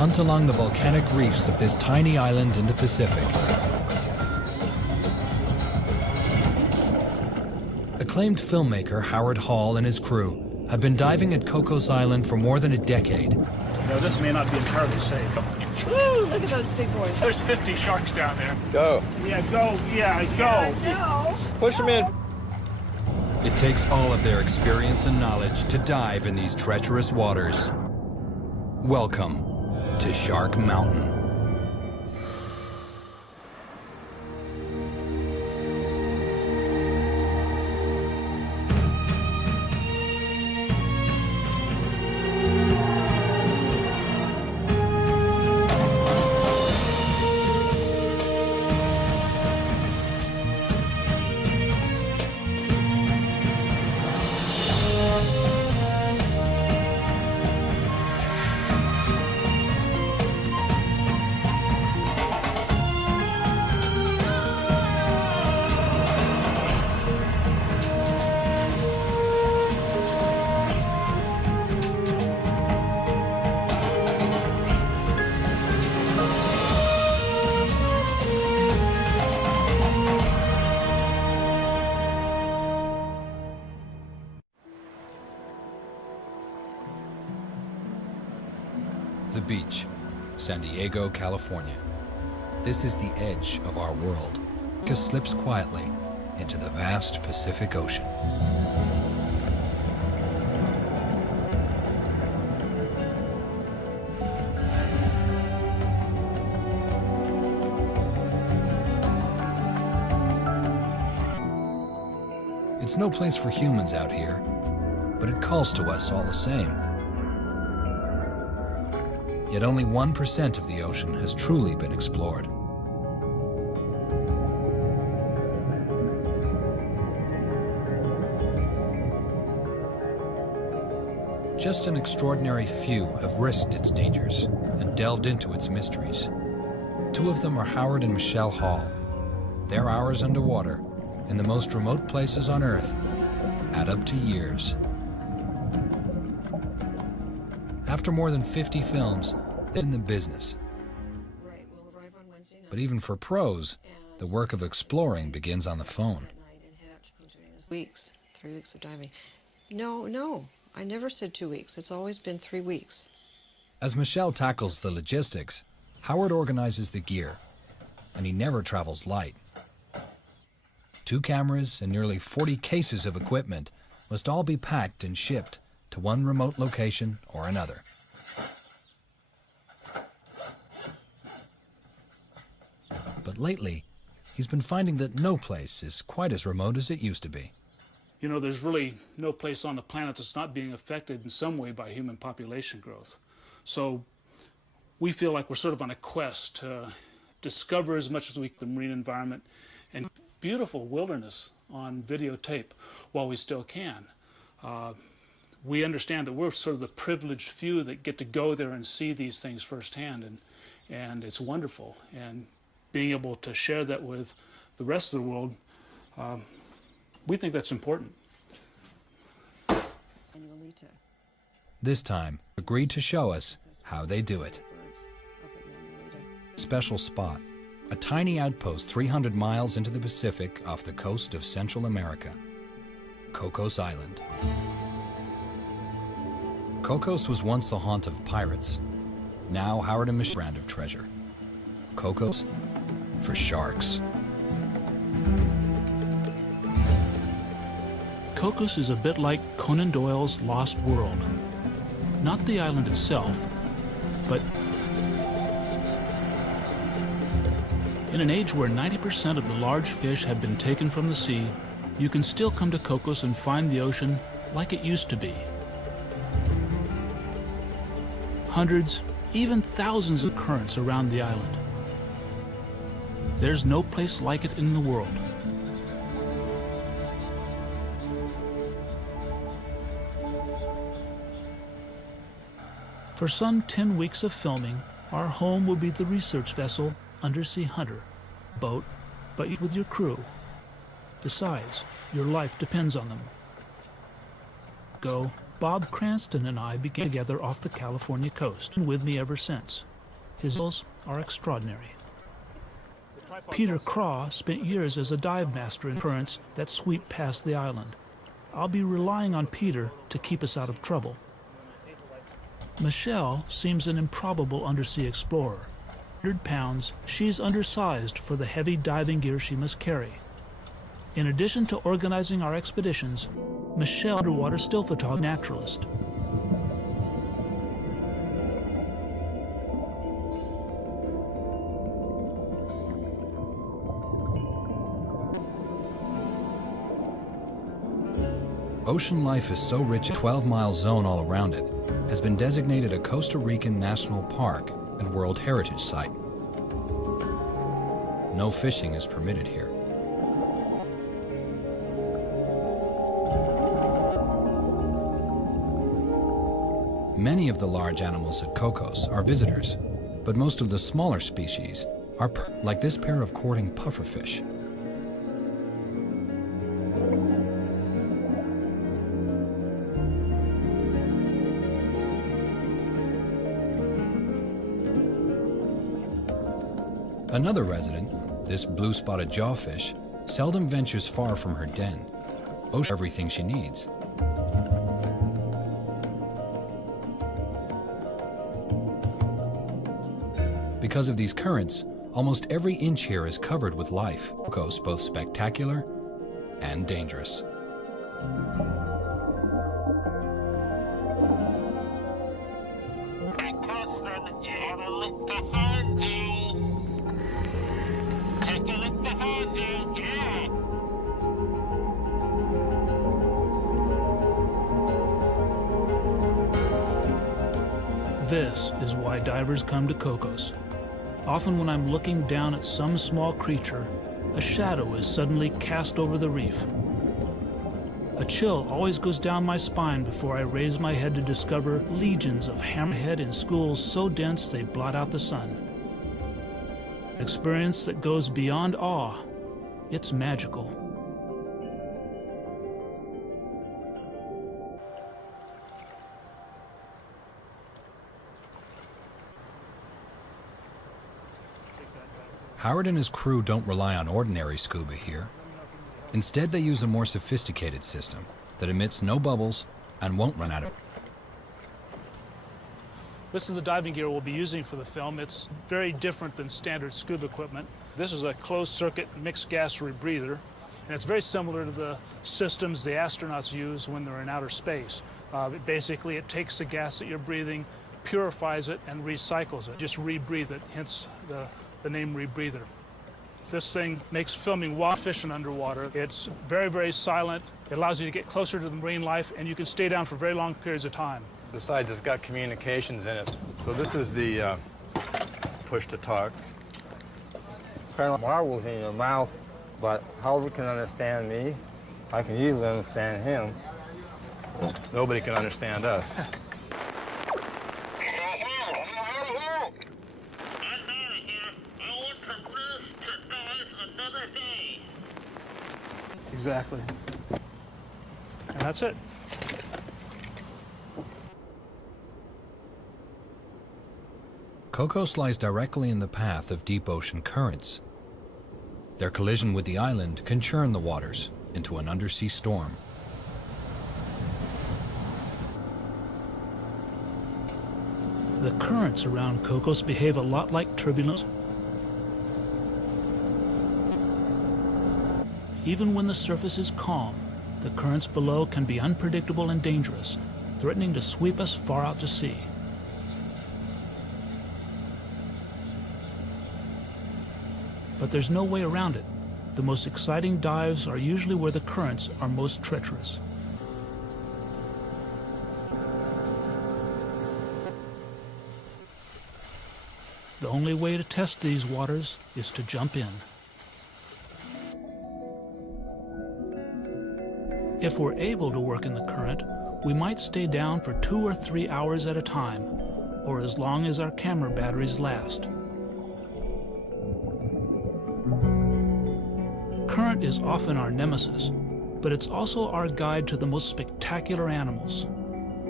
hunt along the volcanic reefs of this tiny island in the Pacific. Acclaimed filmmaker Howard Hall and his crew have been diving at Cocos Island for more than a decade. Now, this may not be entirely safe. Woo, look at those big boys. There's 50 sharks down there. Go. Yeah, go. Yeah, go. No. Push them in. It takes all of their experience and knowledge to dive in these treacherous waters. Welcome to Shark Mountain. The beach, San Diego, California. This is the edge of our world. It slips quietly into the vast Pacific Ocean. It's no place for humans out here, but it calls to us all the same. Yet only 1% of the ocean has truly been explored. Just an extraordinary few have risked its dangers and delved into its mysteries. Two of them are Howard and Michelle Hall. Their hours underwater, in the most remote places on Earth, add up to years. After more than 50 films, they're in the business. But even for pros, the work of exploring begins on the phone. 3 weeks of diving. No, I never said 2 weeks. It's always been 3 weeks. As Michelle tackles the logistics, Howard organizes the gear, and he never travels light. 2 cameras and nearly 40 cases of equipment must all be packed and shipped to one remote location or another. But lately, he's been finding that no place is quite as remote as it used to be. You know, there's really no place on the planet that's not being affected in some way by human population growth. So we feel like we're sort of on a quest to discover as much as we can the marine environment and beautiful wilderness on videotape while we still can. We understand that we're sort of the privileged few that get to go there and see these things firsthand, and it's wonderful. And being able to share that with the rest of the world, we think that's important. This time, agreed to show us how they do it. Special spot, a tiny outpost 300 miles into the Pacific off the coast of Central America, Cocos Island. Cocos was once the haunt of pirates. Now Howard and Michelle's brand of treasure. Cocos for sharks. Cocos is a bit like Conan Doyle's Lost World. Not the island itself, but in an age where 90% of the large fish have been taken from the sea, you can still come to Cocos and find the ocean like it used to be. Hundreds, even thousands of currents around the island. There's no place like it in the world. For some 10 weeks of filming, our home will be the research vessel Undersea Hunter, boat, but with your crew. Besides, your life depends on them. Go Bob Cranston and I began together off the California coast, and with me ever since. His skills are extraordinary. Peter Craw spent years as a dive master in currents that sweep past the island. I'll be relying on Peter to keep us out of trouble. Michelle seems an improbable undersea explorer. 100 pounds, she's undersized for the heavy diving gear she must carry. In addition to organizing our expeditions, Michelle, underwater still photographer, naturalist. Ocean life is so rich, a 12-mile zone all around it has been designated a Costa Rican National Park and World Heritage Site. No fishing is permitted here. Many of the large animals at Cocos are visitors, but most of the smaller species are like this pair of courting pufferfish. Another resident, this blue-spotted jawfish, seldom ventures far from her den. Ocean everything she needs. Because of these currents, almost every inch here is covered with life. Cocos, both spectacular and dangerous. This is why divers come to Cocos. Often when I'm looking down at some small creature, a shadow is suddenly cast over the reef. A chill always goes down my spine before I raise my head to discover legions of hammerhead in schools so dense they blot out the sun. An experience that goes beyond awe. It's magical. Howard and his crew don't rely on ordinary scuba here. Instead, they use a more sophisticated system that emits no bubbles and won't run out of. This is the diving gear we'll be using for the film. It's very different than standard scuba equipment. This is a closed-circuit mixed gas rebreather, and it's very similar to the systems the astronauts use when they're in outer space. Basically, it takes the gas that you're breathing, purifies it, and recycles it. Just rebreathe it, hence the name rebreather. This thing makes filming wild fishing underwater. It's very, very silent. It allows you to get closer to the marine life, and you can stay down for very long periods of time. Besides, it's got communications in it. So this is the push to talk. Kind of marbles in your mouth, but Howard can understand me. I can easily understand him. Nobody can understand us. Exactly. And that's it. Cocos lies directly in the path of deep ocean currents. Their collision with the island can churn the waters into an undersea storm. The currents around Cocos behave a lot like turbulence. Even when the surface is calm, the currents below can be unpredictable and dangerous, threatening to sweep us far out to sea. But there's no way around it. The most exciting dives are usually where the currents are most treacherous. The only way to test these waters is to jump in. If we're able to work in the current, we might stay down for 2 or 3 hours at a time, or as long as our camera batteries last. Current is often our nemesis, but it's also our guide to the most spectacular animals.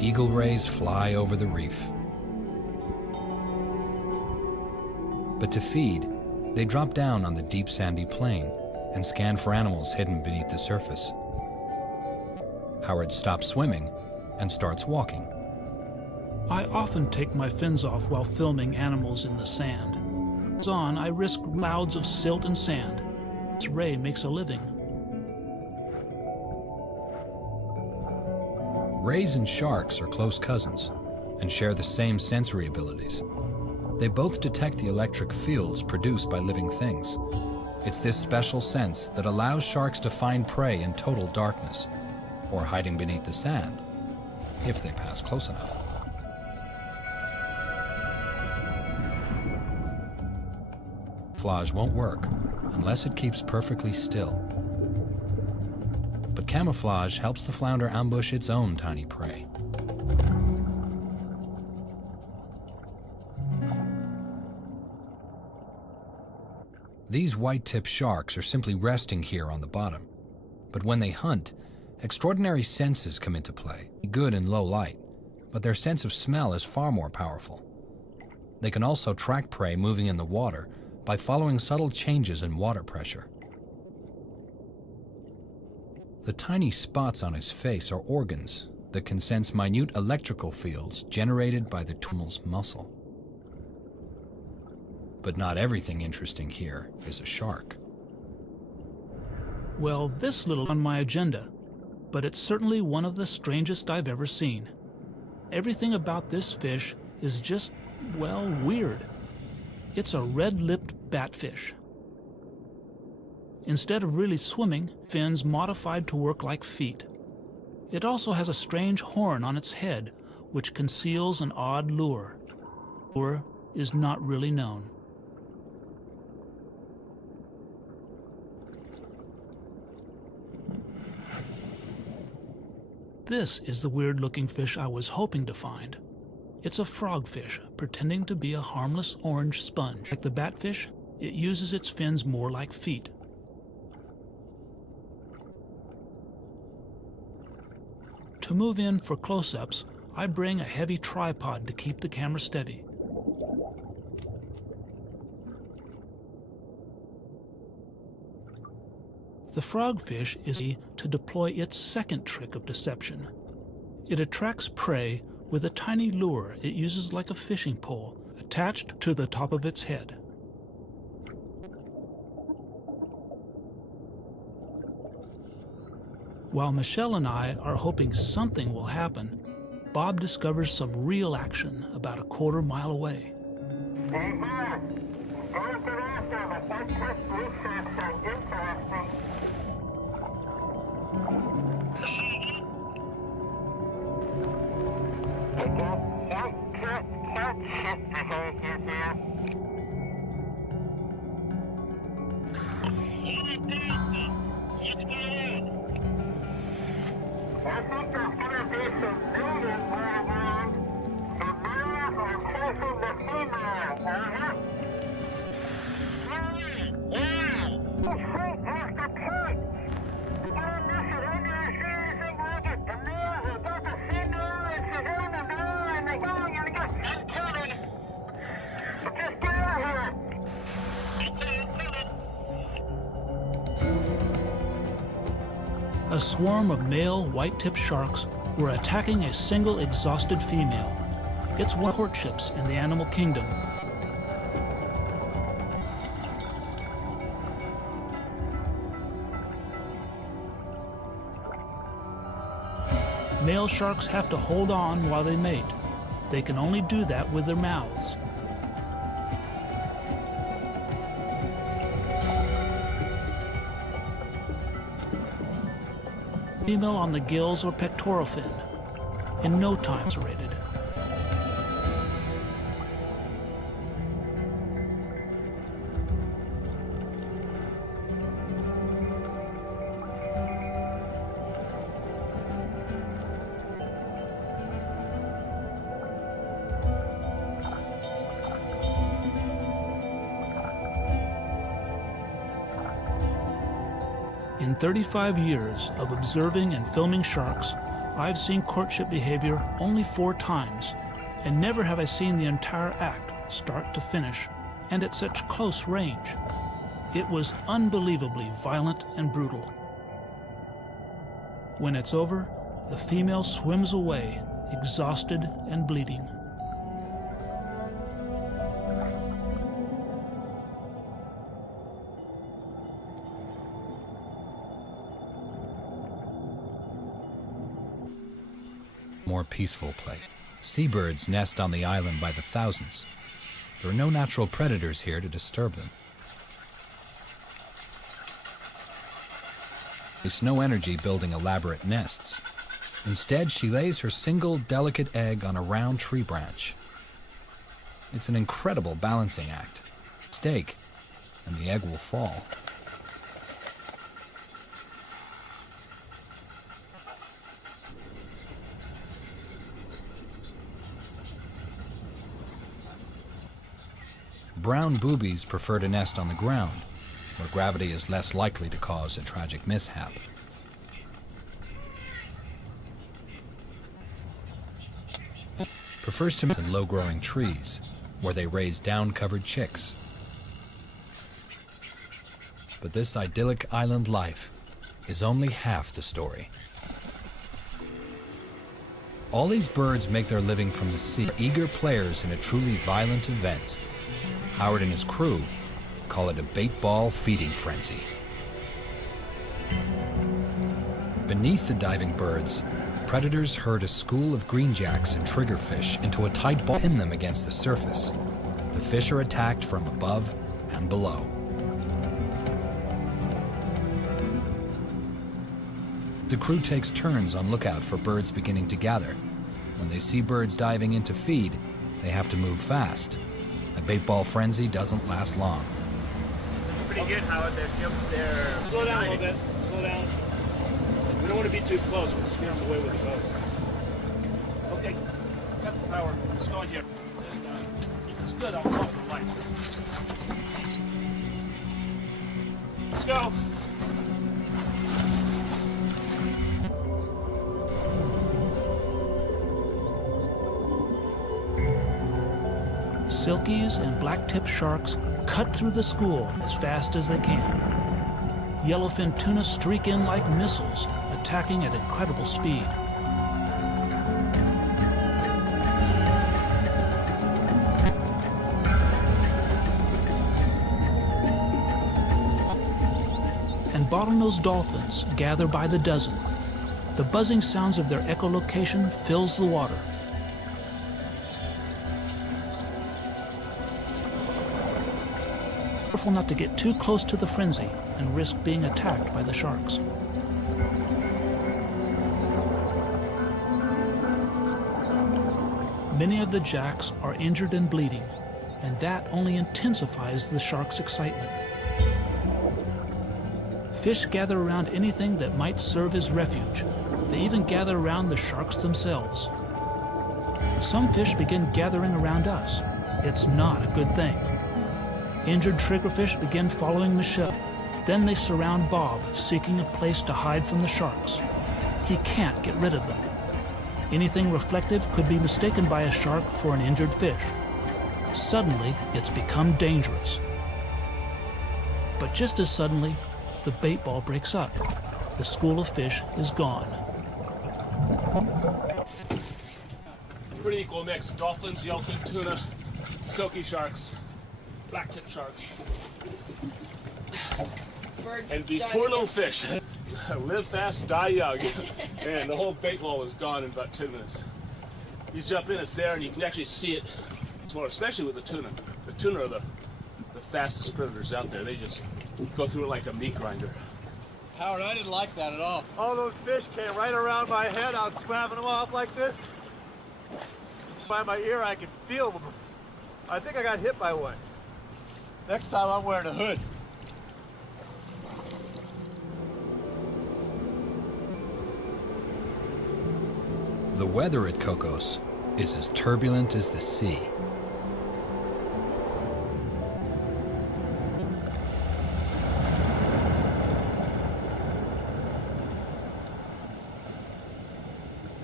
Eagle rays fly over the reef. But to feed, they drop down on the deep sandy plain and scan for animals hidden beneath the surface. Howard stops swimming and starts walking. I often take my fins off while filming animals in the sand. On, I risk clouds of silt and sand. Ray makes a living. Rays and sharks are close cousins and share the same sensory abilities. They both detect the electric fields produced by living things. It's this special sense that allows sharks to find prey in total darkness or hiding beneath the sand, if they pass close enough. Camouflage won't work unless it keeps perfectly still. But camouflage helps the flounder ambush its own tiny prey. These white-tip sharks are simply resting here on the bottom. But when they hunt, extraordinary senses come into play, good in low light, but their sense of smell is far more powerful. They can also track prey moving in the water by following subtle changes in water pressure. The tiny spots on his face are organs that can sense minute electrical fields generated by the animal's muscle. But not everything interesting here is a shark. Well, this little on my agenda, but it's certainly one of the strangest I've ever seen. Everything about this fish is just, well, weird. It's a red-lipped batfish. Instead of really swimming, fins modified to work like feet. It also has a strange horn on its head, which conceals an odd lure. The lure is not really known. This is the weird-looking fish I was hoping to find. It's a frogfish, pretending to be a harmless orange sponge. Like the batfish, it uses its fins more like feet. To move in for close-ups, I bring a heavy tripod to keep the camera steady. The frogfish is to deploy its second trick of deception. It attracts prey with a tiny lure it uses like a fishing pole attached to the top of its head. While Michelle and I are hoping something will happen, Bob discovers some real action about a quarter mile away. A swarm of male white-tipped sharks were attacking a single exhausted female. It's one of the courtships in the animal kingdom. Male sharks have to hold on while they mate. They can only do that with their mouths. Female on the gills or pectoral fin. In no time serrated. In 35 years of observing and filming sharks, I've seen courtship behavior only 4 times, and never have I seen the entire act, start to finish, and at such close range. It was unbelievably violent and brutal. When it's over, the female swims away, exhausted and bleeding. More peaceful place. Seabirds nest on the island by the thousands. There are no natural predators here to disturb them. There's no energy building elaborate nests. Instead, she lays her single delicate egg on a round tree branch. It's an incredible balancing act. Mistake, and the egg will fall. Brown boobies prefer to nest on the ground, where gravity is less likely to cause a tragic mishap. Prefers to nest in low-growing trees, where they raise down-covered chicks. But this idyllic island life is only half the story. All these birds make their living from the sea, eager players in a truly violent event. Howard and his crew call it a bait ball feeding frenzy. Beneath the diving birds, predators herd a school of greenjacks and triggerfish into a tight ball, pin them against the surface. The fish are attacked from above and below. The crew takes turns on lookout for birds beginning to gather. When they see birds diving in to feed, they have to move fast. A bait ball frenzy doesn't last long. Pretty good, Howard. They're Slow down a little bit. Slow down. We don't want to be too close. We'll scare them away with the boat. Okay. Got the power. Let's go in here. If it's good, I'll call for the lights. Let's go. Silkies and black-tip sharks cut through the school as fast as they can. Yellowfin tuna streak in like missiles, attacking at incredible speed. And bottlenose dolphins gather by the dozen. The buzzing sounds of their echolocation fills the water. Careful not to get too close to the frenzy and risk being attacked by the sharks. Many of the jacks are injured and bleeding, and that only intensifies the sharks' excitement. Fish gather around anything that might serve as refuge. They even gather around the sharks themselves. Some fish begin gathering around us. It's not a good thing. Injured triggerfish begin following Michelle. Then they surround Bob, seeking a place to hide from the sharks. He can't get rid of them. Anything reflective could be mistaken by a shark for an injured fish. Suddenly, it's become dangerous. But just as suddenly, the bait ball breaks up. The school of fish is gone. Pretty equal mix. Dolphins, yellowfin tuna, silky sharks, black-tip sharks. Birds And these diving poor in. little fish live fast, die young. And the whole bait ball is gone in about 10 minutes. You jump in, it's there, and you can actually see it. It's more, especially with the tuna. The tuna are the fastest predators out there. They just go through it like a meat grinder. Howard, I didn't like that at all. All those fish came right around my head. I was swabbing them off like this. By my ear, I could feel them. I think I got hit by one. Next time, I'm wearing a hood. The weather at Cocos is as turbulent as the sea.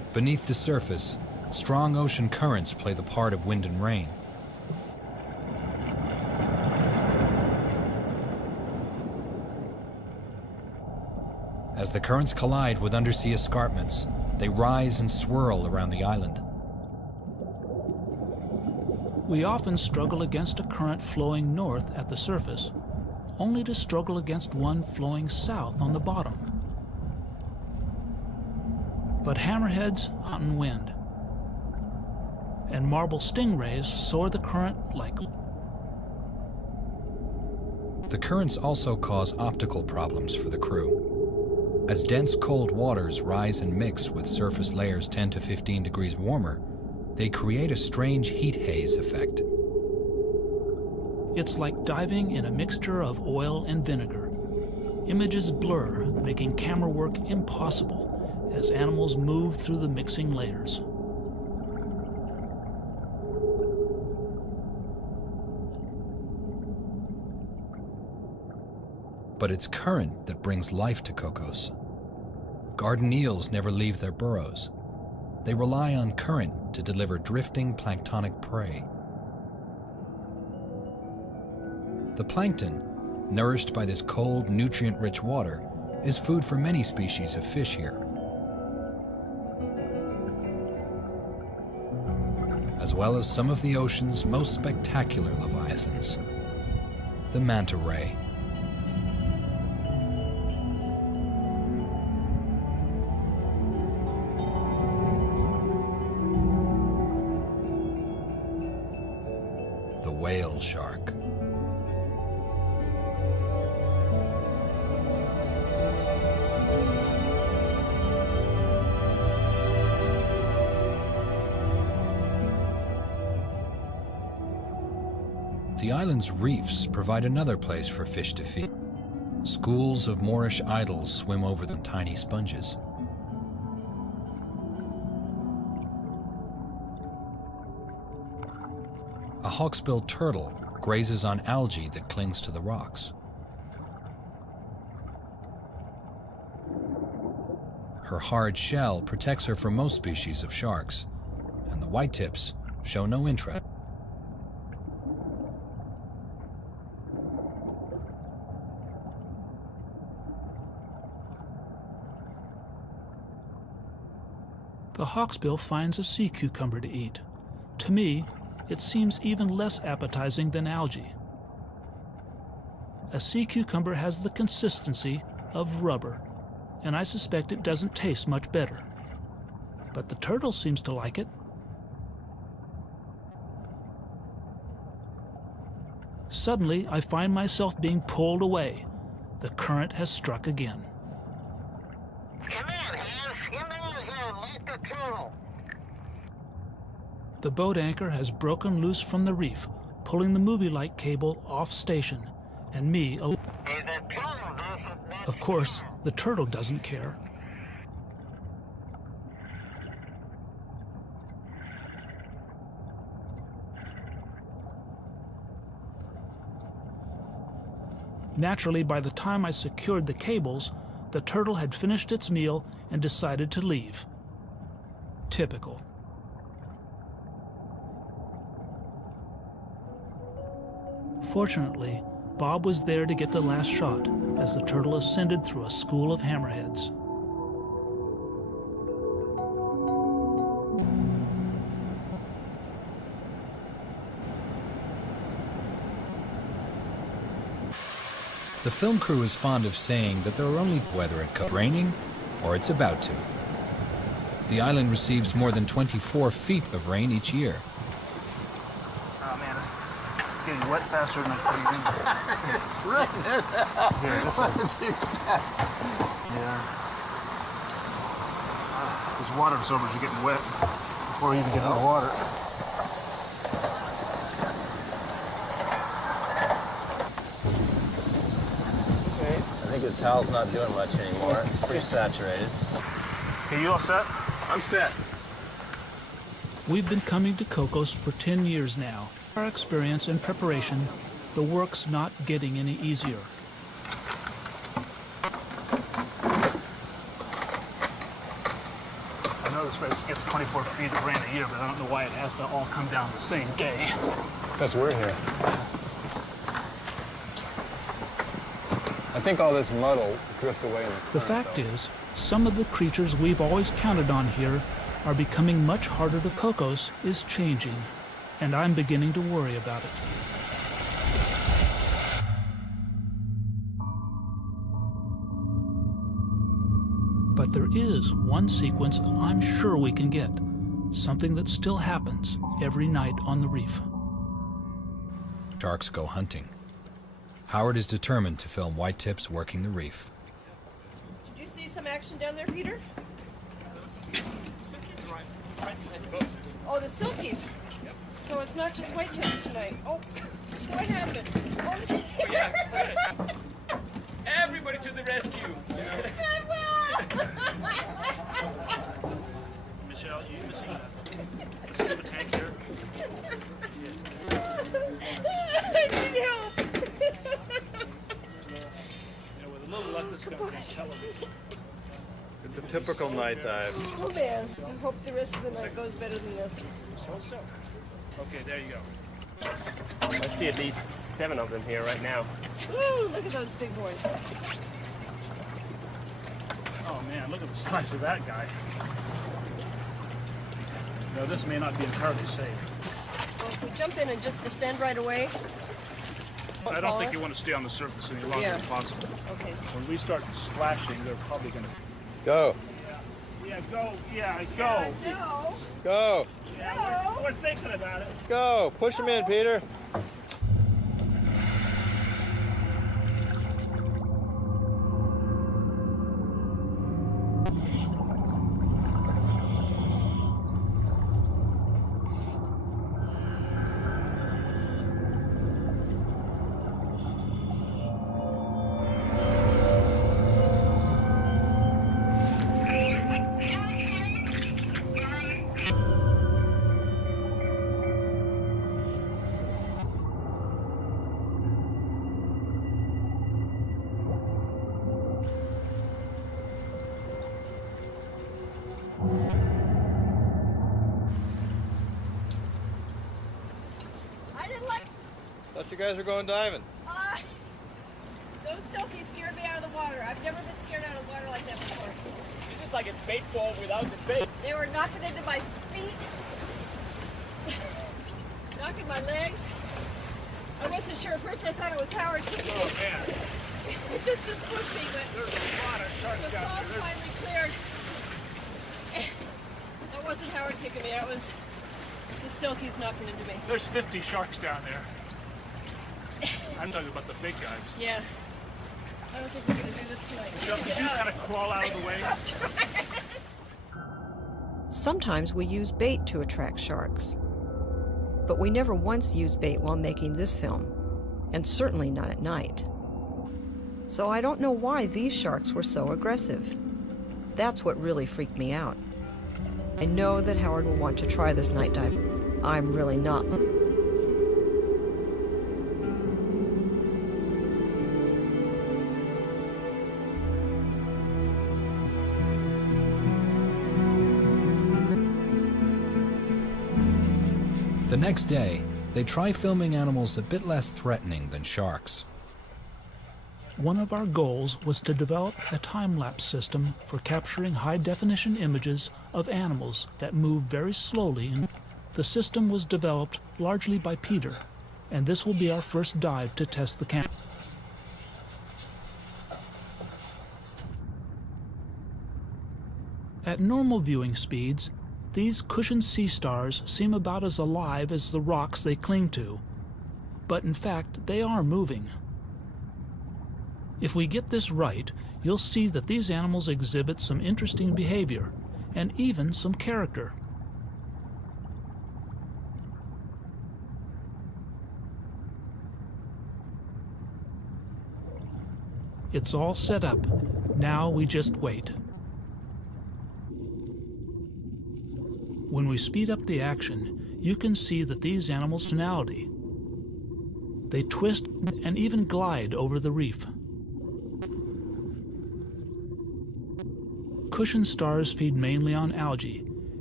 Beneath the surface, strong ocean currents play the part of wind and rain. As the currents collide with undersea escarpments, they rise and swirl around the island. We often struggle against a current flowing north at the surface, only to struggle against one flowing south on the bottom. But hammerheads hunt in wind, and marble stingrays soar the current like... The currents also cause optical problems for the crew. As dense cold waters rise and mix with surface layers 10 to 15 degrees warmer, they create a strange heat haze effect. It's like diving in a mixture of oil and vinegar. Images blur, making camera work impossible as animals move through the mixing layers. But it's current that brings life to Cocos. Garden eels never leave their burrows. They rely on current to deliver drifting planktonic prey. The plankton, nourished by this cold, nutrient-rich water, is food for many species of fish here, as well as some of the ocean's most spectacular leviathans, the manta ray. The whale shark. The island's reefs provide another place for fish to feed. Schools of Moorish idols swim over them, tiny sponges. A hawksbill turtle grazes on algae that clings to the rocks. Her hard shell protects her from most species of sharks, and the whitetips show no interest. The hawksbill finds a sea cucumber to eat. To me, it seems even less appetizing than algae. A sea cucumber has the consistency of rubber, and I suspect it doesn't taste much better. But the turtle seems to like it. Suddenly, I find myself being pulled away. The current has struck again. Come on, Hans. Get over here and let the turtle. The boat anchor has broken loose from the reef, pulling the movie light cable off station, and me. Of course, the turtle doesn't care. Naturally, by the time I secured the cables, the turtle had finished its meal and decided to leave. Typical. Fortunately, Bob was there to get the last shot as the turtle ascended through a school of hammerheads. The film crew is fond of saying that there are only whether it's raining or it's about to. The island receives more than 24 feet of rain each year. Oh man, it's getting wet faster than I could even. It's raining. Here, this What did you expect? yeah. These water absorbers are getting wet before you even get in the water. I think the towel's not doing much anymore. It's pretty saturated. Okay, you all set? I'm set. We've been coming to Cocos for 10 years now. Our experience and preparation, the work's not getting any easier. I notice It gets 24 feet of rain a year, but I don't know why it has to all come down the same day. That's weird here. I think all this mud will drift away in the current, The fact is, some of the creatures we've always counted on here are becoming much harder to cocos is changing, and I'm beginning to worry about it. But there is one sequence I'm sure we can get, something that still happens every night on the reef. Sharks go hunting. Howard is determined to film whitetips working the reef. Did you see some action down there, Peter? Oh, the silkies. Yep. So it's not just whitetips tonight. Oh, what happened? Oh, yeah. Everybody to the rescue. Michelle, you missing that? Let's get the tank here. I need help. With a little luck, this is going to be television. It's a typical night dive. Oh, man. I hope the rest of the night goes better than this. Hold still. Okay, there you go. I see at least 7 of them here right now. Woo, look at those big boys. Oh man, look at the size of that guy. No, this may not be entirely safe. Well, if we jump in and just descend right away. I don't think you want to stay on the surface any longer than possible. Okay. When we start splashing, they're probably going to... Go. Yeah, go. Yeah, go. No. Go. Yeah, we're thinking about it. Go. Push him in, Peter. Thought you guys were going diving. Those silkies scared me out of the water. I've never been scared out of the water like that before. It's just like a bait ball without the bait. They were knocking into my feet, knocking my legs. I wasn't sure. At first I thought it was Howard kicking me. Oh man. Just to spook me, but There's a lot of sharks the down fog there. finally cleared. That wasn't Howard kicking me. That was the silkies knocking into me. There's 50 sharks down there. I'm talking about the big guys. Yeah. I don't think we're going to do this tonight. Michelle, could you kind of crawl out of the way? Sometimes we use bait to attract sharks. But we never once used bait while making this film, and certainly not at night. So I don't know why these sharks were so aggressive. That's what really freaked me out. I know that Howard will want to try this night dive. I'm really not. The next day, they try filming animals a bit less threatening than sharks. One of our goals was to develop a time-lapse system for capturing high-definition images of animals that move very slowly. The system was developed largely by Peter, and this will be our first dive to test the camera. At normal viewing speeds, these cushioned sea stars seem about as alive as the rocks they cling to, but in fact they are moving. If we get this right, you'll see that these animals exhibit some interesting behavior, and even some character. It's all set up. Now we just wait. When we speed up the action, you can see that these animals' personality. They twist and even glide over the reef. Cushion stars feed mainly on algae,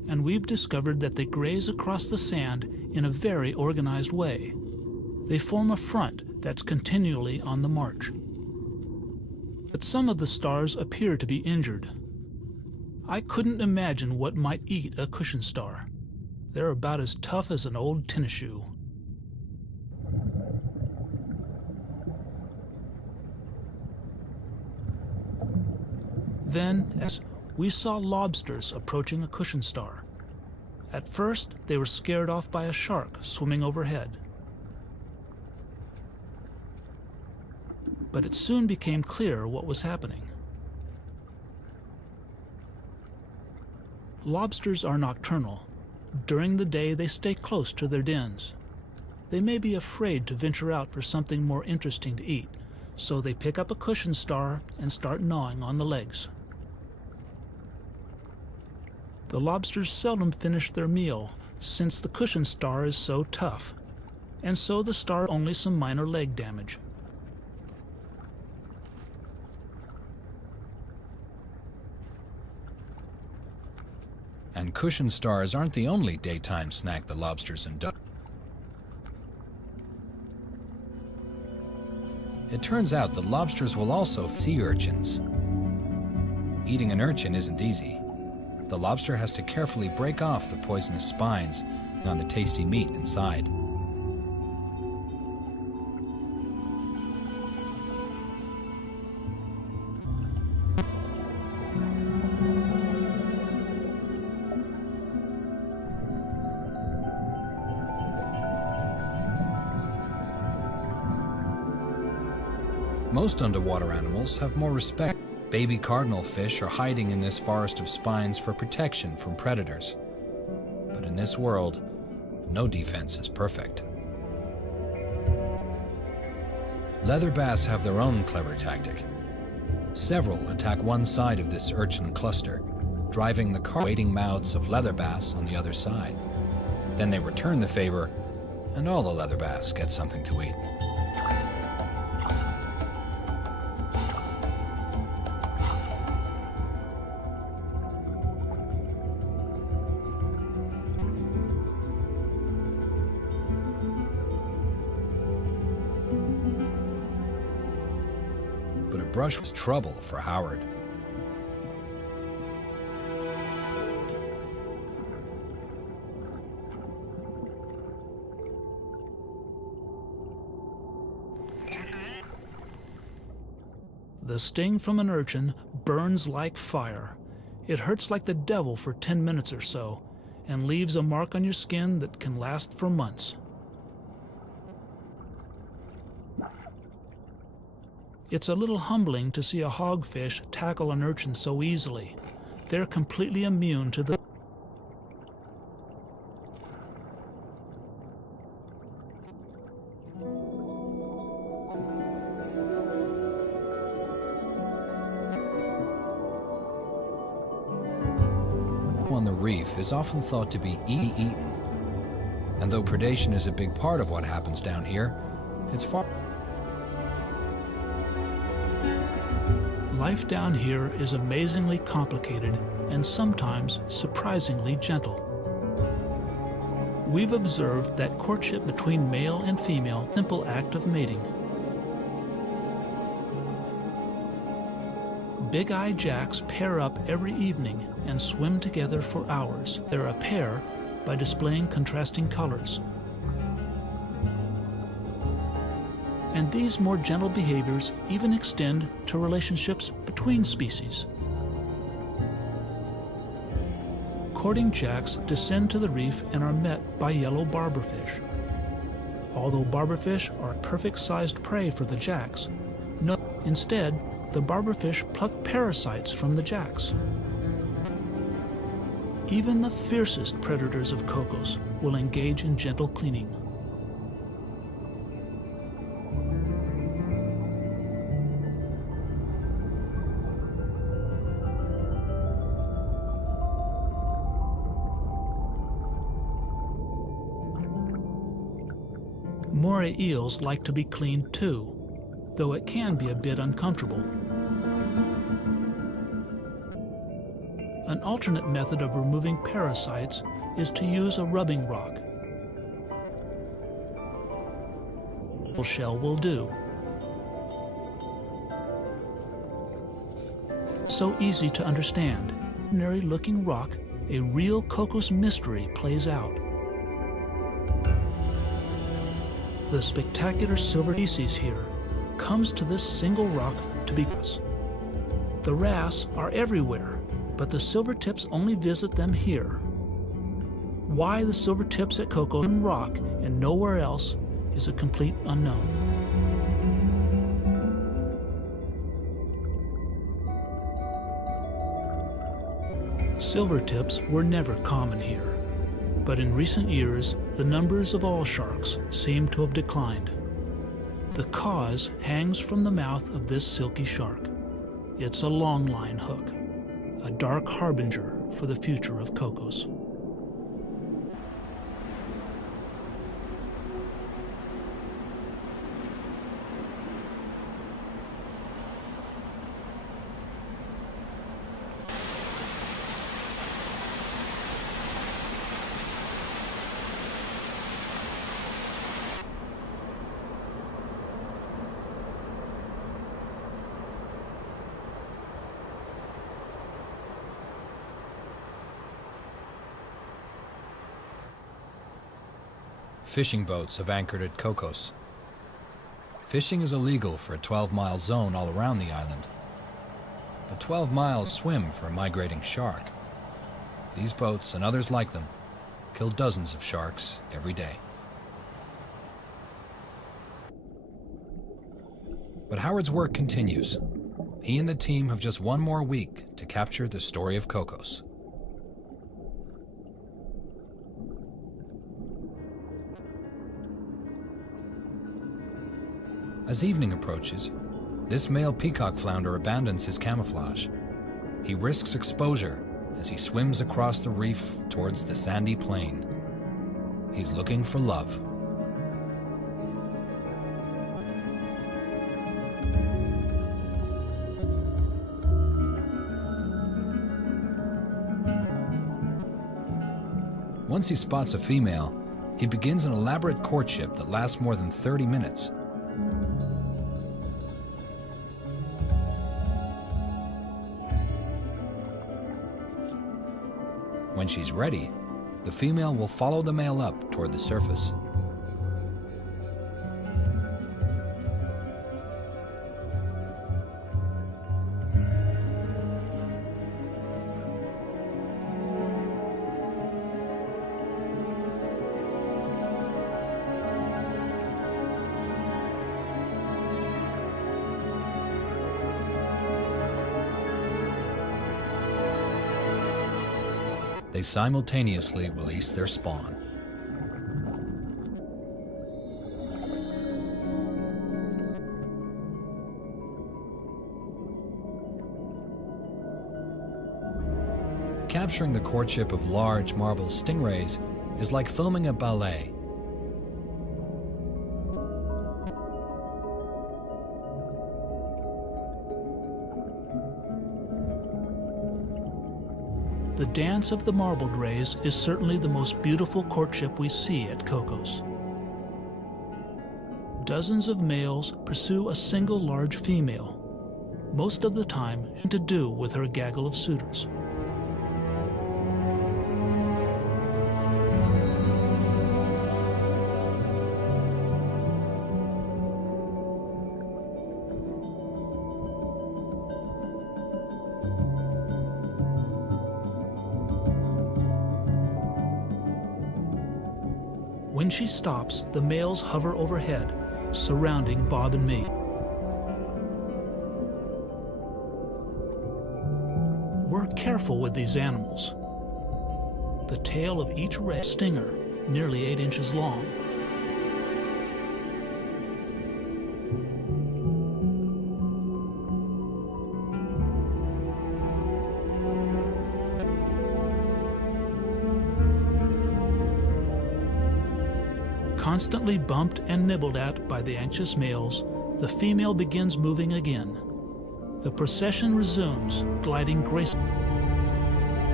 and we've discovered that they graze across the sand in a very organized way. They form a front that's continually on the march. But some of the stars appear to be injured. I couldn't imagine what might eat a cushion star. They're about as tough as an old tennis shoe. Then, as we saw lobsters approaching a cushion star. At first, they were scared off by a shark swimming overhead. But it soon became clear what was happening. Lobsters are nocturnal. During the day, they stay close to their dens. They may be afraid to venture out for something more interesting to eat, so they pick up a cushion star and start gnawing on the legs. The lobsters seldom finish their meal, since the cushion star is so tough, and so the star only some minor leg damage. And cushion stars aren't the only daytime snack the lobsters indulge. It turns out that lobsters will also feed sea urchins. Eating an urchin isn't easy. The lobster has to carefully break off the poisonous spines on the tasty meat inside. Most underwater animals have more respect. Baby cardinal fish are hiding in this forest of spines for protection from predators. But in this world, no defense is perfect. Leather bass have their own clever tactic. Several attack one side of this urchin cluster, driving the waiting mouths of leather bass on the other side. Then they return the favor, and all the leather bass get something to eat. Brush was trouble for Howard. The sting from an urchin burns like fire. It hurts like the devil for 10 minutes or so, and leaves a mark on your skin that can last for months. It's a little humbling to see a hogfish tackle an urchin so easily. They're completely immune to the... On the reef is often thought to be eaten. And though predation is a big part of what happens down here, it's far... Life down here is amazingly complicated and sometimes surprisingly gentle. We've observed that courtship between male and female, simple act of mating. Big-eye jacks pair up every evening and swim together for hours. They're a pair by displaying contrasting colors. And these more gentle behaviors even extend to relationships between species. Courting jacks descend to the reef and are met by yellow barberfish. Although barberfish are perfect-sized prey for the jacks, instead, the barberfish pluck parasites from the jacks. Even the fiercest predators of Cocos will engage in gentle cleaning. Moray eels like to be cleaned too, though it can be a bit uncomfortable. An alternate method of removing parasites is to use a rubbing rock. A shell will do. So easy to understand. Ordinary looking rock, a real Cocos mystery plays out. The spectacular silver species here comes to this single rock to be us. The wrasse are everywhere, but the silvertips only visit them here. Why the silvertips at Cocos Rock and nowhere else is a complete unknown. Silvertips were never common here, but in recent years the numbers of all sharks seem to have declined. The cause hangs from the mouth of this silky shark. It's a longline hook, a dark harbinger for the future of Cocos. Fishing boats have anchored at Cocos. Fishing is illegal for a 12-mile zone all around the island. But 12 miles swim for a migrating shark. These boats and others like them kill dozens of sharks every day. But Howard's work continues. He and the team have just one more week to capture the story of Cocos. As evening approaches, this male peacock flounder abandons his camouflage. He risks exposure as he swims across the reef towards the sandy plain. He's looking for love. Once he spots a female, he begins an elaborate courtship that lasts more than 30 minutes. When she's ready, the female will follow the male up toward the surface. They simultaneously release their spawn. Capturing the courtship of large marble stingrays is like filming a ballet. The dance of the marbled rays is certainly the most beautiful courtship we see at Cocos. Dozens of males pursue a single large female, most of the time to do with her gaggle of suitors. When she stops, the males hover overhead, surrounding Bob and me. We're careful with these animals. The tail of each ray stinger, nearly 8 inches long. Constantly bumped and nibbled at by the anxious males, the female begins moving again. The procession resumes, gliding gracefully.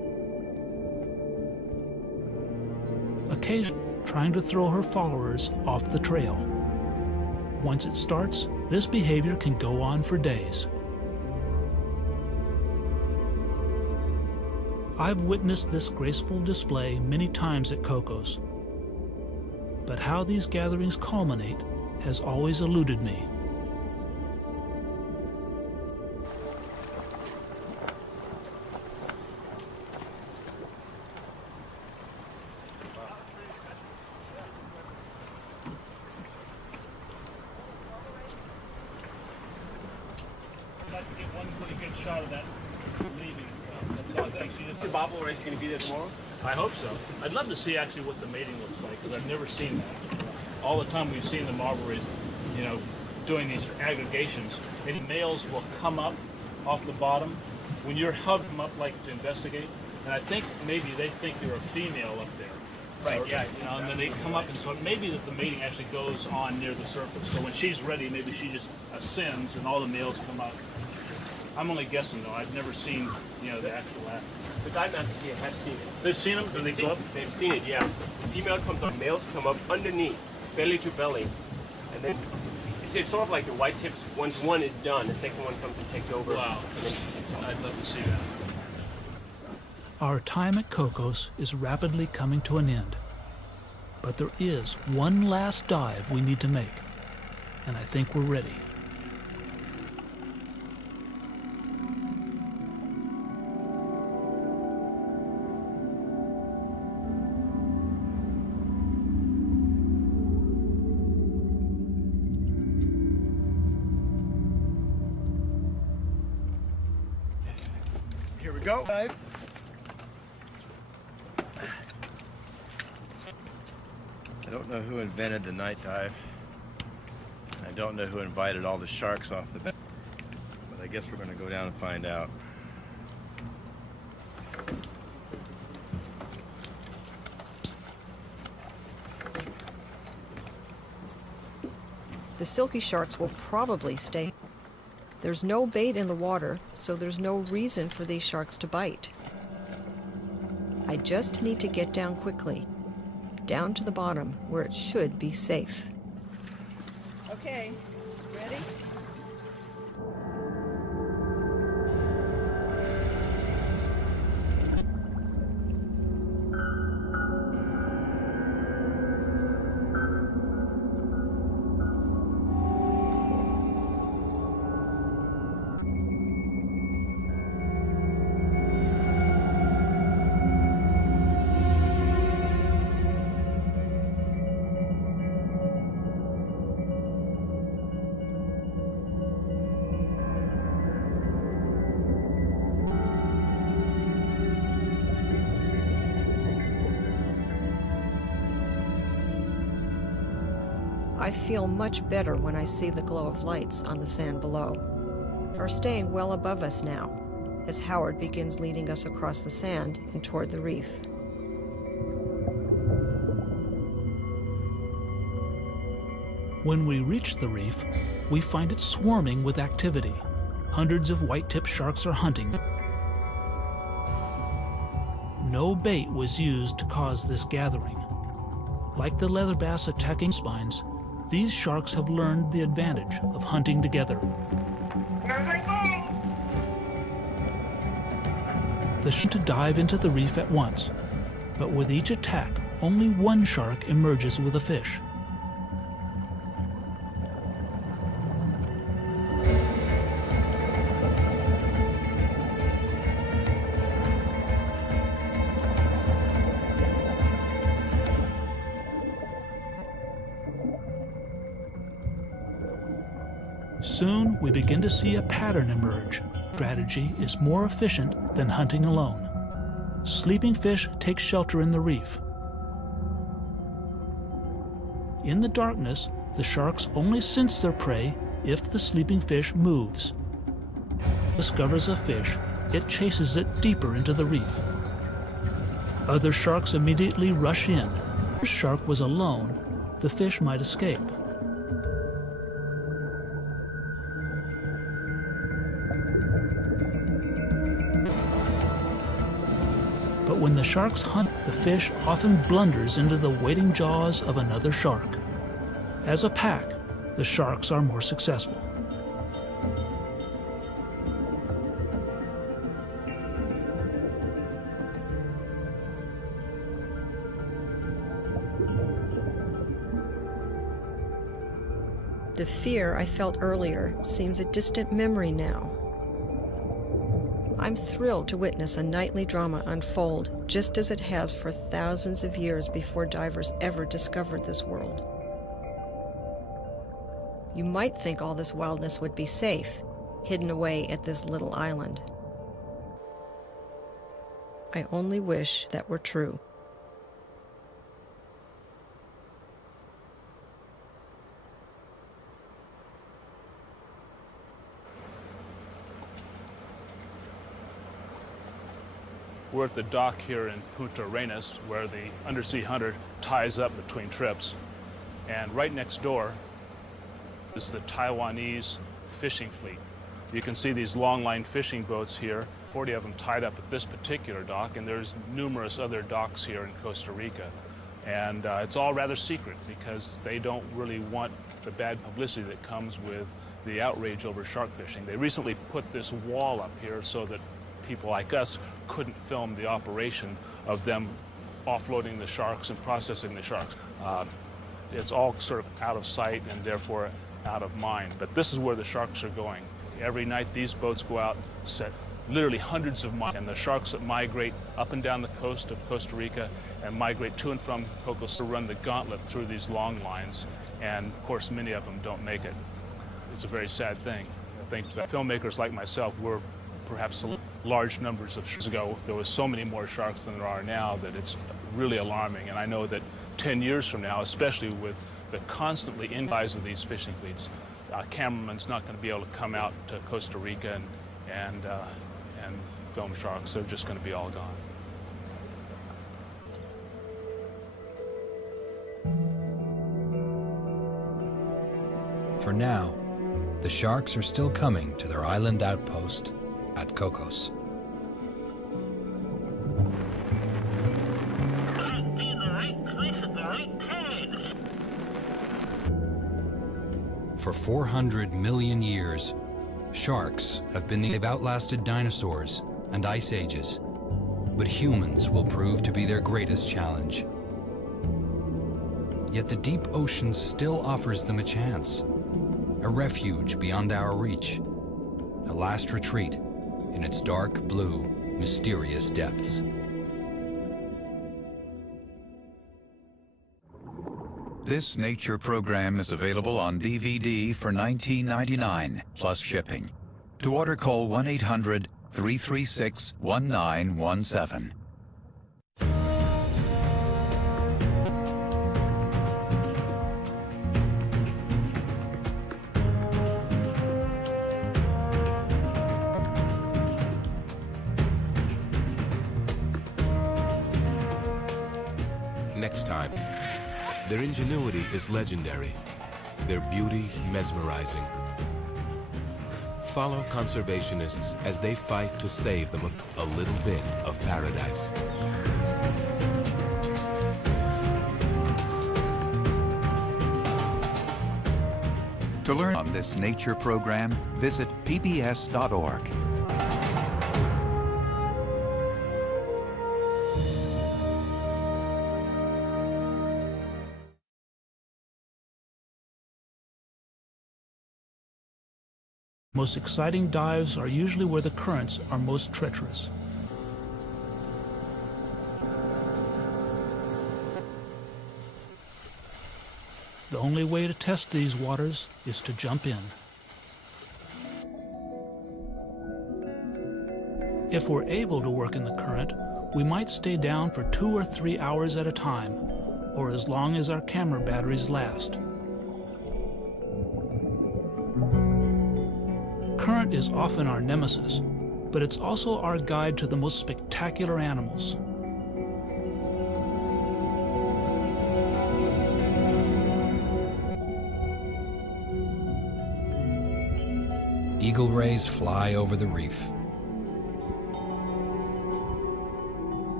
occasionally trying to throw her followers off the trail. Once it starts, this behavior can go on for days. I've witnessed this graceful display many times at Cocos, but how these gatherings culminate has always eluded me. I'd like to get one pretty good shot of that leaving. That's all I think. She just. The bobble race going to be there tomorrow? I hope so. I'd love to see actually what the mating looks like, because I've never seen that. All the time we've seen the marble rays, you know, doing these aggregations, and males will come up off the bottom when you're hovering them up like to investigate, and I think maybe they think you're a female up there. Right, yeah, you know, and then they come up, and so maybe that the mating actually goes on near the surface. So when she's ready, maybe she just ascends and all the males come up. I'm only guessing though, I've never seen, you know, the actual act. The dive masters here have seen it. They've seen them? Do they go up? They've seen it, yeah. The female comes up, males come up underneath, belly to belly, and then it's sort of like the white tips. Once one is done, the second one comes and takes over. Wow. And then she takes off. I'd love to see that. Our time at Cocos is rapidly coming to an end. But there is one last dive we need to make, and I think we're ready. Here we go. I don't know who invented the night dive. I don't know who invited all the sharks off the bed. But I guess we're going to go down and find out. The silky sharks will probably stay. There's no bait in the water, so there's no reason for these sharks to bite. I just need to get down quickly, down to the bottom where it should be safe. Okay, ready? I feel much better when I see the glow of lights on the sand below, are staying well above us now, as Howard begins leading us across the sand and toward the reef. When we reach the reef, we find it swarming with activity. Hundreds of white-tipped sharks are hunting. No bait was used to cause this gathering. Like the leather bass attacking spines, these sharks have learned the advantage of hunting together. The shark to dive into the reef at once, but with each attack, only one shark emerges with a fish. Soon, we begin to see a pattern emerge. Strategy is more efficient than hunting alone. Sleeping fish take shelter in the reef. In the darkness, the sharks only sense their prey if the sleeping fish moves. Discovers a fish, it chases it deeper into the reef. Other sharks immediately rush in. If the shark was alone, the fish might escape. But when the sharks hunt, the fish often blunders into the waiting jaws of another shark. As a pack, the sharks are more successful. The fear I felt earlier seems a distant memory now. I'm thrilled to witness a nightly drama unfold just as it has for thousands of years before divers ever discovered this world. You might think all this wildness would be safe, hidden away at this little island. I only wish that were true. We're at the dock here in Punta Arenas, where the undersea hunter ties up between trips. And right next door is the Taiwanese fishing fleet. You can see these long-line fishing boats here, 40 of them tied up at this particular dock, and there's numerous other docks here in Costa Rica. And it's all rather secret because they don't really want the bad publicity that comes with the outrage over shark fishing. They recently put this wall up here so that people like us couldn't film the operation of them offloading the sharks and processing the sharks. It's all sort of out of sight and therefore out of mind. But this is where the sharks are going. Every night these boats go out, set literally hundreds of miles, and the sharks that migrate up and down the coast of Costa Rica and migrate to and from Cocos to run the gauntlet through these long lines. And of course, many of them don't make it. It's a very sad thing. I think that filmmakers like myself were perhaps large numbers of years ago. There was so many more sharks than there are now that it's really alarming. And I know that 10 years from now, especially with the constantly increase of these fishing fleets, a cameraman's not going to be able to come out to Costa Rica and film sharks. They're just going to be all gone. For now, the sharks are still coming to their island outpost at Cocos. For 400 million years, sharks have been they've outlasted dinosaurs and ice ages, but humans will prove to be their greatest challenge. Yet the deep ocean still offers them a chance, a refuge beyond our reach, a last retreat in its dark blue, mysterious depths. This nature program is available on DVD for $19.99 plus shipping. To order, call 1-800-336-1917. Next time. Their ingenuity is legendary, their beauty mesmerizing. Follow conservationists as they fight to save them a little bit of paradise. To learn on this nature program, visit pbs.org. Most exciting dives are usually where the currents are most treacherous. The only way to test these waters is to jump in. If we're able to work in the current, we might stay down for 2 or 3 hours at a time, or as long as our camera batteries last. Current is often our nemesis, but it's also our guide to the most spectacular animals. Eagle rays fly over the reef.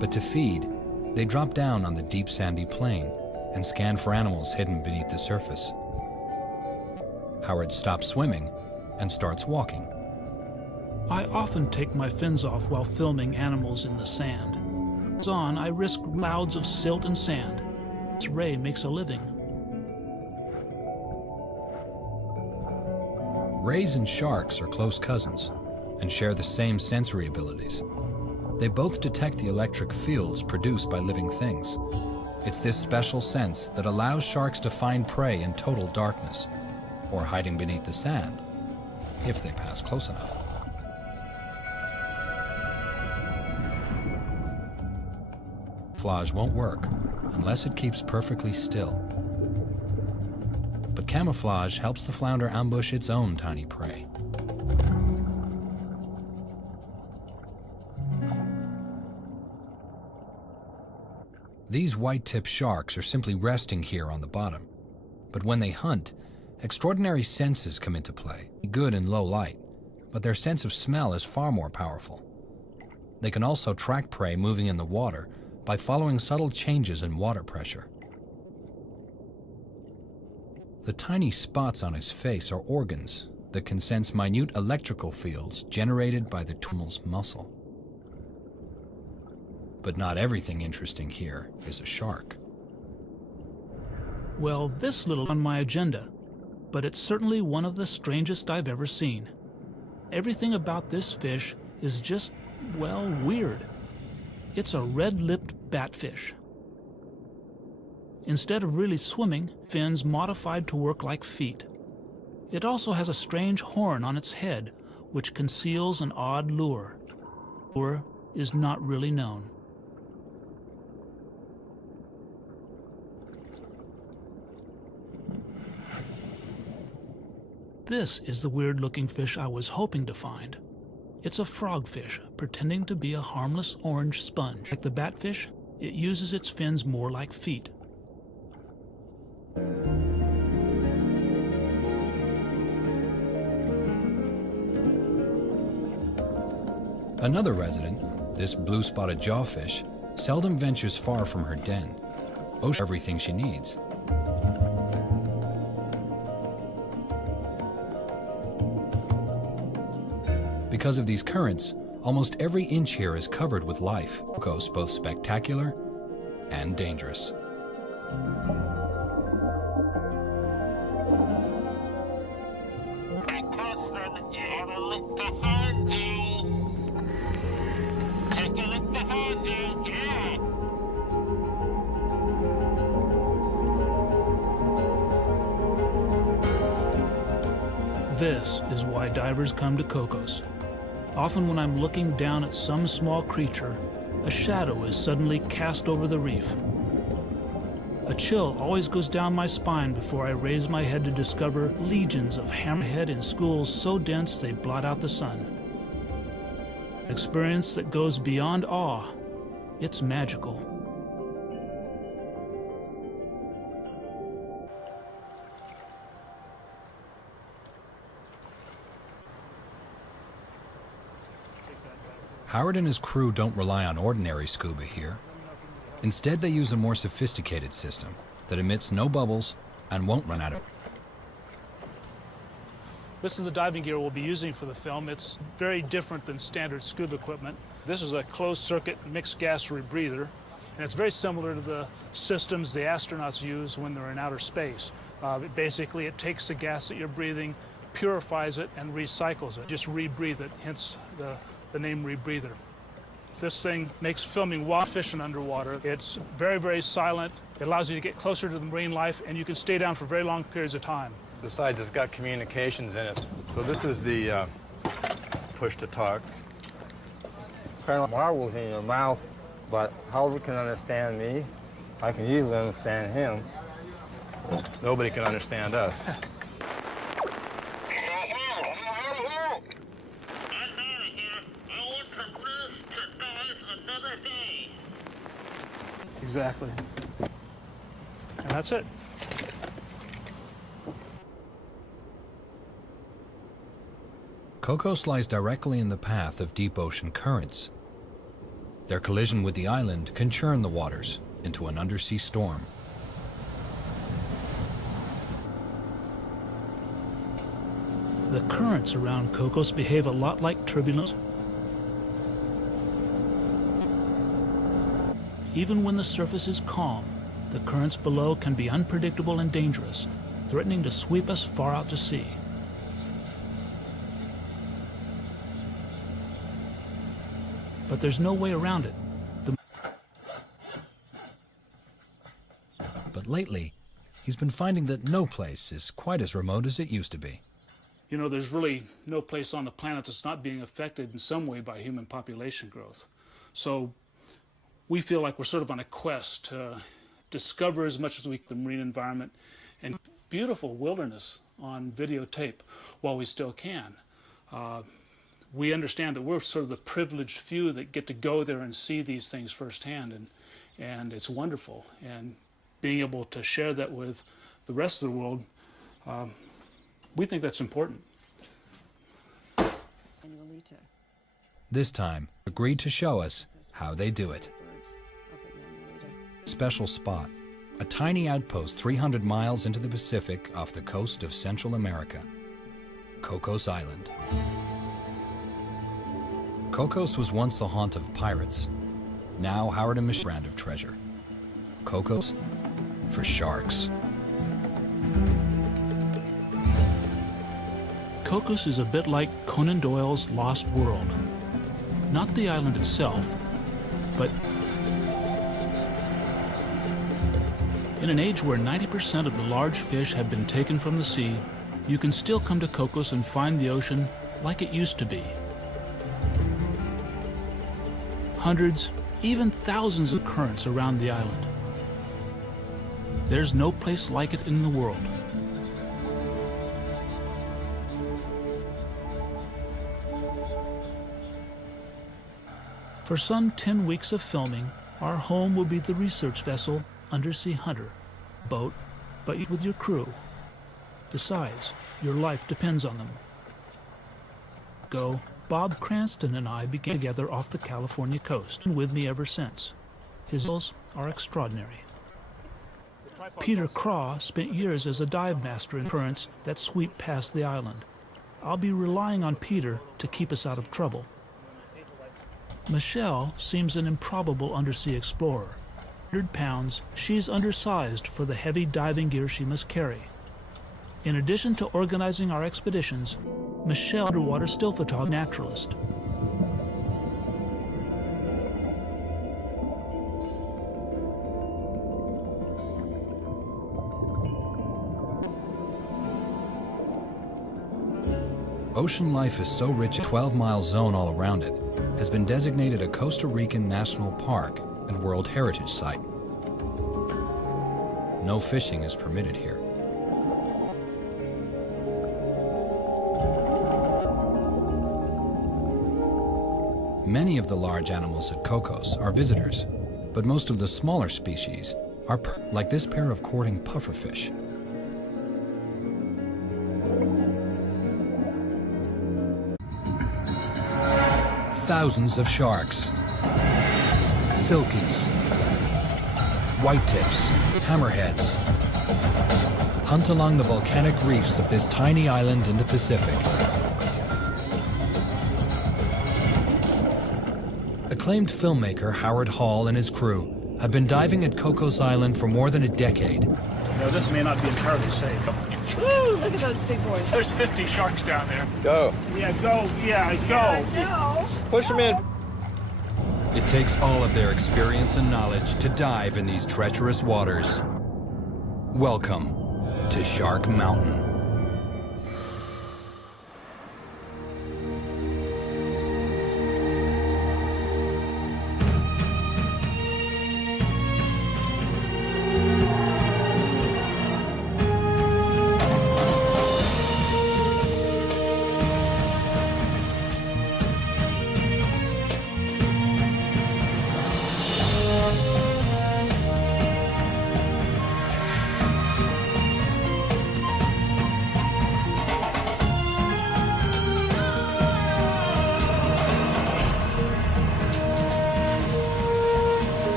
But to feed, they drop down on the deep sandy plain and scan for animals hidden beneath the surface. Howard stops swimming and starts walking. I often take my fins off while filming animals in the sand. On, I risk clouds of silt and sand. Ray makes a living. Rays and sharks are close cousins and share the same sensory abilities. They both detect the electric fields produced by living things. It's this special sense that allows sharks to find prey in total darkness or hiding beneath the sand, if they pass close enough. Camouflage won't work unless it keeps perfectly still. But camouflage helps the flounder ambush its own tiny prey. These white-tip sharks are simply resting here on the bottom. But when they hunt, extraordinary senses come into play, good in low light, but their sense of smell is far more powerful. They can also track prey moving in the water by following subtle changes in water pressure. The tiny spots on his face are organs that can sense minute electrical fields generated by the animal's muscle. But not everything interesting here is a shark. Well, this little on my agenda, but it's certainly one of the strangest I've ever seen. Everything about this fish is just, well, weird. It's a red-lipped batfish. Instead of really swimming, fins modified to work like feet. It also has a strange horn on its head, which conceals an odd lure. The lure is not really known. This is the weird-looking fish I was hoping to find. It's a frogfish, pretending to be a harmless orange sponge. Like the batfish, it uses its fins more like feet. Another resident, this blue-spotted jawfish, seldom ventures far from her den. Ocean everything she needs. Because of these currents, almost every inch here is covered with life. Cocos both spectacular and dangerous. This is why divers come to Cocos. Often when I'm looking down at some small creature, a shadow is suddenly cast over the reef. A chill always goes down my spine before I raise my head to discover legions of hammerhead in schools so dense they blot out the sun. An experience that goes beyond awe. It's magical. Howard and his crew don't rely on ordinary scuba here. Instead, they use a more sophisticated system that emits no bubbles and won't run out of. This is the diving gear we'll be using for the film. It's very different than standard scuba equipment. This is a closed-circuit mixed gas rebreather, and it's very similar to the systems the astronauts use when they're in outer space. Basically, it takes the gas that you're breathing, purifies it, and recycles it. Just rebreathe it, hence the name rebreather. This thing makes filming while fishing underwater. It's very, very silent. It allows you to get closer to the marine life, and you can stay down for very long periods of time. Besides, it's got communications in it. So this is the push to talk. It's kind of marbles in your mouth, but Howard can understand me. I can easily understand him. Nobody can understand us. Exactly. And that's it. Cocos lies directly in the path of deep ocean currents. Their collision with the island can churn the waters into an undersea storm. The currents around Cocos behave a lot like turbulence. Even when the surface is calm, the currents below can be unpredictable and dangerous, threatening to sweep us far out to sea. But there's no way around it. But lately, he's been finding that no place is quite as remote as it used to be. You know, there's really no place on the planet that's not being affected in some way by human population growth. So we feel like we're sort of on a quest to discover as much as we can the marine environment and beautiful wilderness on videotape while we still can. We understand that we're sort of the privileged few that get to go there and see these things firsthand, and it's wonderful. And being able to share that with the rest of the world, we think that's important. This time, agreed to show us how they do it. Special spot, a tiny outpost 300 miles into the Pacific off the coast of Central America, Cocos Island. Cocos was once the haunt of pirates. Now Howard and Michelle's brand of treasure. Cocos for sharks. Cocos is a bit like Conan Doyle's Lost World. Not the island itself, but in an age where 90% of the large fish have been taken from the sea, you can still come to Cocos and find the ocean like it used to be. Hundreds, even thousands of currents around the island. There's no place like it in the world. For some 10 weeks of filming, our home will be the research vessel Undersea Hunter, boat, but with your crew. Besides, your life depends on them. Bob Cranston and I began together off the California coast, and with me ever since. His skills are extraordinary. Peter Craw spent years as a dive master in currents that sweep past the island. I'll be relying on Peter to keep us out of trouble. Michelle seems an improbable undersea explorer. 100 pounds, she's undersized for the heavy diving gear she must carry. In addition to organizing our expeditions, Michelle, underwater still photographer, naturalist. Ocean life is so rich, a 12-mile zone all around it has been designated a Costa Rican National Park and World Heritage Site. No fishing is permitted here. Many of the large animals at Cocos are visitors, but most of the smaller species are like this pair of courting pufferfish. Thousands of sharks, silkies, whitetips, hammerheads hunt along the volcanic reefs of this tiny island in the Pacific. Acclaimed filmmaker Howard Hall and his crew have been diving at Cocos Island for more than a decade. Now, this may not be entirely safe. Woo, look at those big boys. There's 50 sharks down there. Go. Yeah, go. Yeah, go. No. Push them in. It takes all of their experience and knowledge to dive in these treacherous waters. Welcome to Shark Mountain.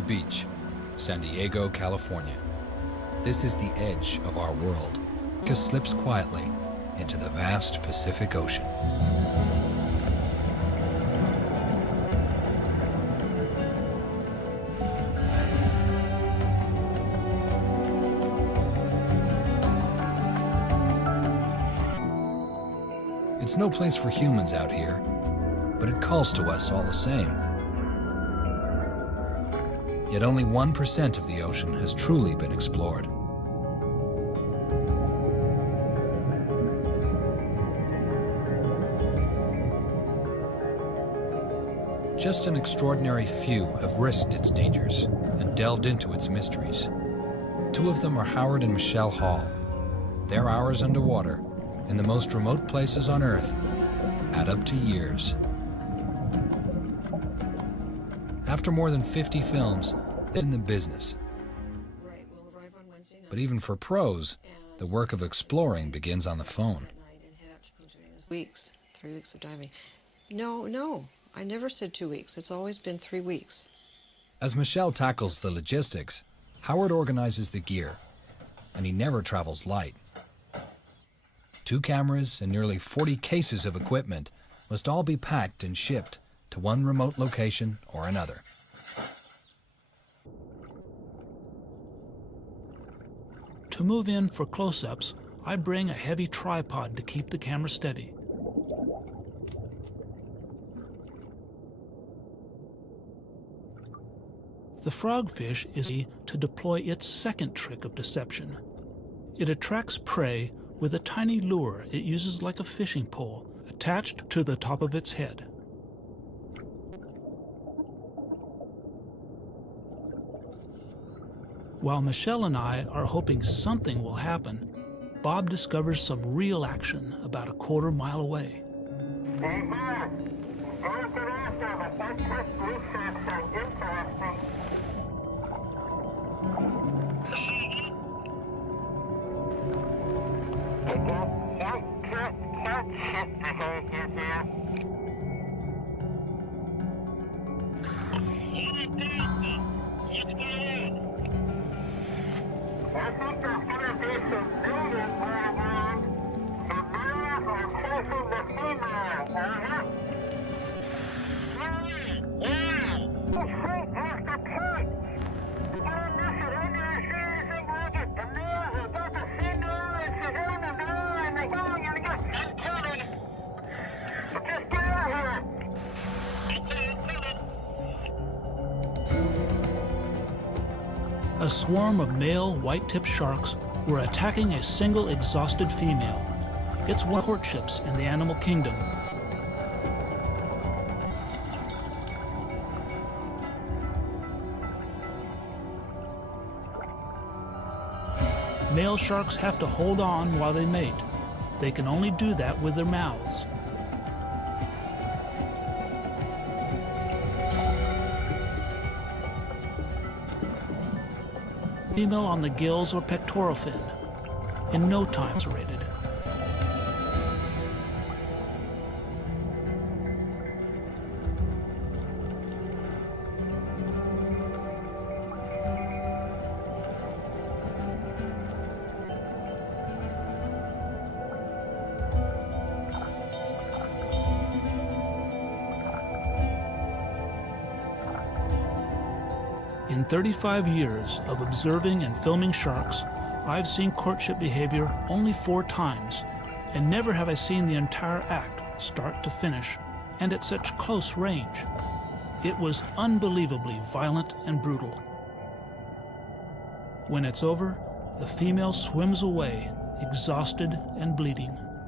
the beach, San Diego, California. This is the edge of our world. It slips quietly into the vast Pacific Ocean. It's no place for humans out here, but it calls to us all the same. Yet only 1% of the ocean has truly been explored. Just an extraordinary few have risked its dangers and delved into its mysteries. Two of them are Howard and Michelle Hall. Their hours underwater, in the most remote places on Earth, add up to years. After more than 50 films, they're in the business. But even for pros, the work of exploring begins on the phone. 3 weeks of diving. No, I never said 2 weeks. It's always been 3 weeks. As Michelle tackles the logistics, Howard organizes the gear, and he never travels light. 2 cameras and nearly 40 cases of equipment must all be packed and shipped to one remote location or another. To move in for close-ups, I bring a heavy tripod to keep the camera steady. The frogfish is to deploy its second trick of deception. It attracts prey with a tiny lure it uses like a fishing pole attached to the top of its head. While Michelle and I are hoping something will happen, Bob discovers some real action about a quarter mile away. A swarm of male white-tipped sharks were attacking a single exhausted female. It's one of the courtships in the animal kingdom. Male sharks have to hold on while they mate. They can only do that with their mouths. Female on the gills or pectoral fin, in no time serrated. In 35 years of observing and filming sharks, I've seen courtship behavior only 4 times, and never have I seen the entire act, start to finish, and at such close range. It was unbelievably violent and brutal. When it's over, the female swims away, exhausted and bleeding.